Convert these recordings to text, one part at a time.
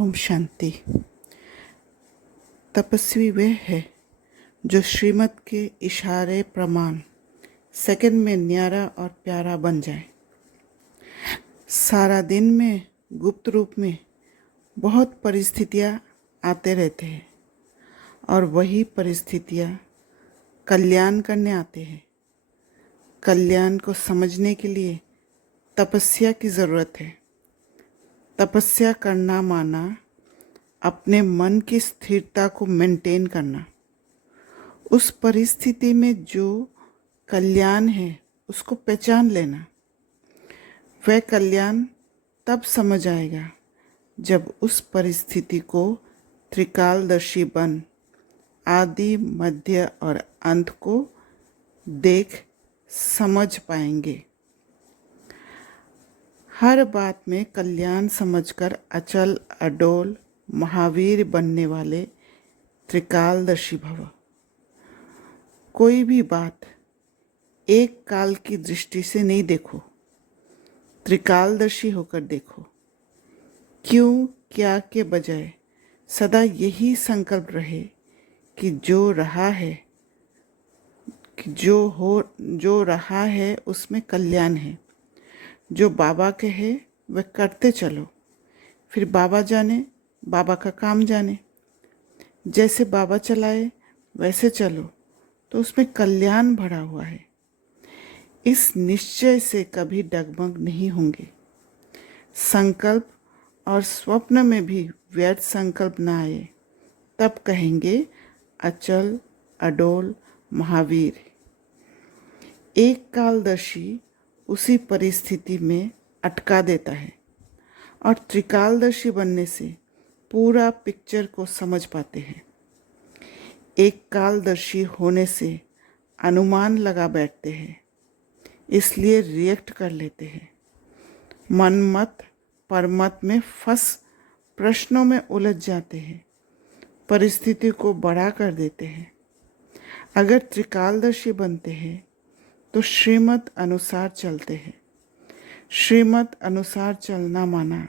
ओम शांति। तपस्वी वह है जो श्रीमत के इशारे प्रमाण सेकंड में न्यारा और प्यारा बन जाए। सारा दिन में गुप्त रूप में बहुत परिस्थितियाँ आते रहते हैं और वही परिस्थितियाँ कल्याण करने आते हैं। कल्याण को समझने के लिए तपस्या की ज़रूरत है। तपस्या करना माना अपने मन की स्थिरता को मेंटेन करना। उस परिस्थिति में जो कल्याण है उसको पहचान लेना। वह कल्याण तब समझ आएगा जब उस परिस्थिति को त्रिकालदर्शी बन आदि मध्य और अंत को देख समझ पाएंगे। हर बात में कल्याण समझकर अचल अडोल महावीर बनने वाले त्रिकालदर्शी भव। कोई भी बात एक काल की दृष्टि से नहीं देखो, त्रिकालदर्शी होकर देखो। क्यों क्या के बजाय सदा यही संकल्प रहे कि जो रहा है उसमें कल्याण है। जो बाबा कहे वह करते चलो, फिर बाबा जाने, बाबा का काम जाने। जैसे बाबा चलाए वैसे चलो तो उसमें कल्याण भरा हुआ है। इस निश्चय से कभी डगमग नहीं होंगे। संकल्प और स्वप्न में भी व्यर्थ संकल्प ना आए, तब कहेंगे अचल अडोल महावीर। एक कालदर्शी उसी परिस्थिति में अटका देता है और त्रिकालदर्शी बनने से पूरा पिक्चर को समझ पाते हैं। एक कालदर्शी होने से अनुमान लगा बैठते हैं, इसलिए रिएक्ट कर लेते हैं। मनमत परमत में फंस प्रश्नों में उलझ जाते हैं, परिस्थिति को बड़ा कर देते हैं। अगर त्रिकालदर्शी बनते हैं तो श्रीमत अनुसार चलते हैं। श्रीमत अनुसार चलना माना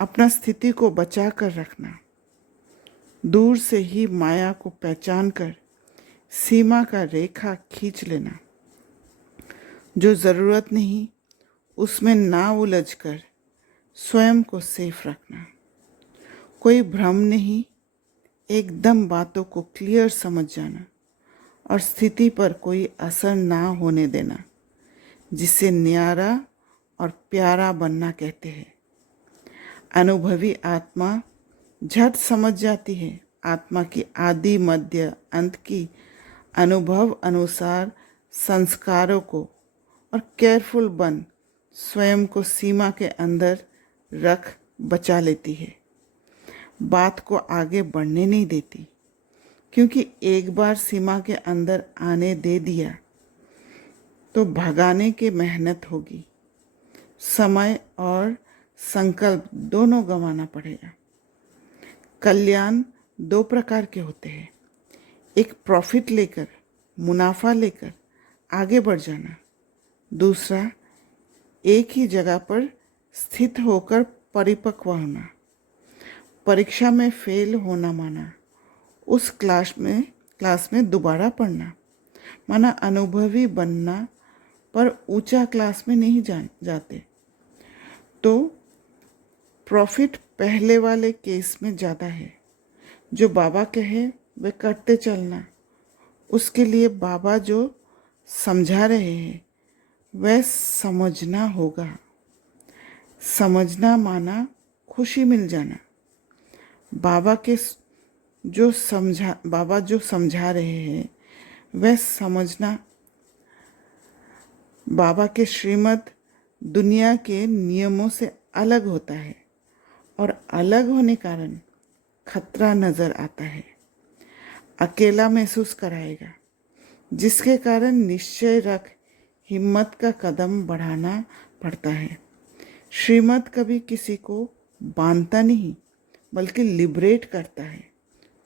अपना स्थिति को बचा कर रखना। दूर से ही माया को पहचान कर सीमा का रेखा खींच लेना। जो ज़रूरत नहीं उसमें ना उलझ कर स्वयं को सेफ रखना। कोई भ्रम नहीं, एकदम बातों को क्लियर समझ जाना और स्थिति पर कोई असर ना होने देना, जिसे न्यारा और प्यारा बनना कहते हैं। अनुभवी आत्मा झट समझ जाती है आत्मा की आदि मध्य अंत की अनुभव अनुसार संस्कारों को और केयरफुल बन स्वयं को सीमा के अंदर रख बचा लेती है। बात को आगे बढ़ने नहीं देती, क्योंकि एक बार सीमा के अंदर आने दे दिया तो भगाने की मेहनत होगी। समय और संकल्प दोनों गंवाना पड़ेगा। कल्याण दो प्रकार के होते हैं। एक प्रॉफिट लेकर, मुनाफा लेकर आगे बढ़ जाना। दूसरा एक ही जगह पर स्थित होकर परिपक्व होना। परीक्षा में फेल होना माना उस क्लास में दोबारा पढ़ना। माना अनुभवी बनना पर ऊंचा क्लास में नहीं जाते। तो प्रॉफिट पहले वाले केस में ज़्यादा है। जो बाबा कहे वह करते चलना। उसके लिए बाबा जो समझा रहे हैं वह समझना होगा। समझना माना खुशी मिल जाना। बाबा जो समझा रहे हैं वह समझना। बाबा के श्रीमत दुनिया के नियमों से अलग होता है और अलग होने कारण खतरा नज़र आता है। अकेला महसूस कराएगा, जिसके कारण निश्चय रख हिम्मत का कदम बढ़ाना पड़ता है। श्रीमत कभी किसी को बांधता नहीं, बल्कि लिबरेट करता है,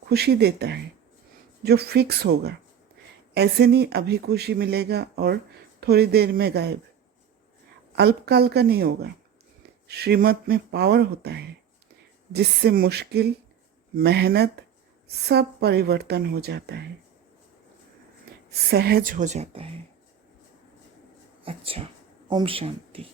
खुशी देता है जो फिक्स होगा। ऐसे नहीं अभी खुशी मिलेगा और थोड़ी देर में गायब, अल्पकाल का नहीं होगा। श्रीमत में पावर होता है जिससे मुश्किल, मेहनत सब परिवर्तन हो जाता है, सहज हो जाता है। अच्छा, ओम शांति।